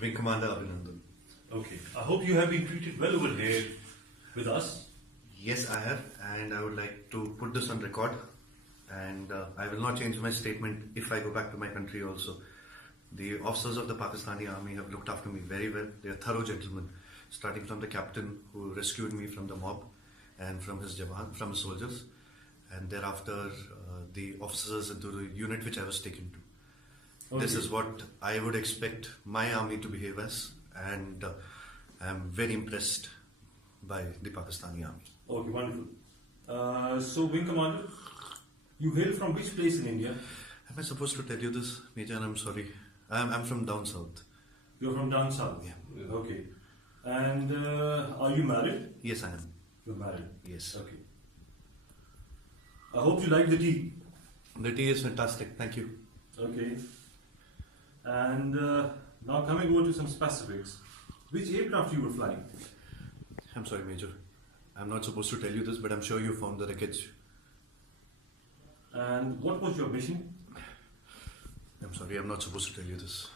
Wing Commander Abhinandan. Okay. I hope you have been treated well over here with us. Yes, I have, and I would like to put this on record. And I will not change my statement if I go back to my country also. The officers of the Pakistani army have looked after me very well. They are thorough gentlemen, starting from the captain who rescued me from the mob and from his soldiers, and thereafter the officers into the unit which I was taken to. Okay. This is what I would expect my army to behave as, and I am very impressed by the Pakistani army. Okay, wonderful. So, Wing Commander, you hail from which place in India? Am I supposed to tell you this, Major? I'm sorry. I'm from down south. You're from down south? Yeah. Okay. And are you married? Yes, I am. You're married? Yes. Okay. I hope you like the tea. The tea is fantastic. Thank you. Okay. And now coming over to some specifics. Which aircraft you were flying? I'm sorry, Major. I'm not supposed to tell you this, but I'm sure you found the wreckage. And what was your mission? I'm sorry, I'm not supposed to tell you this.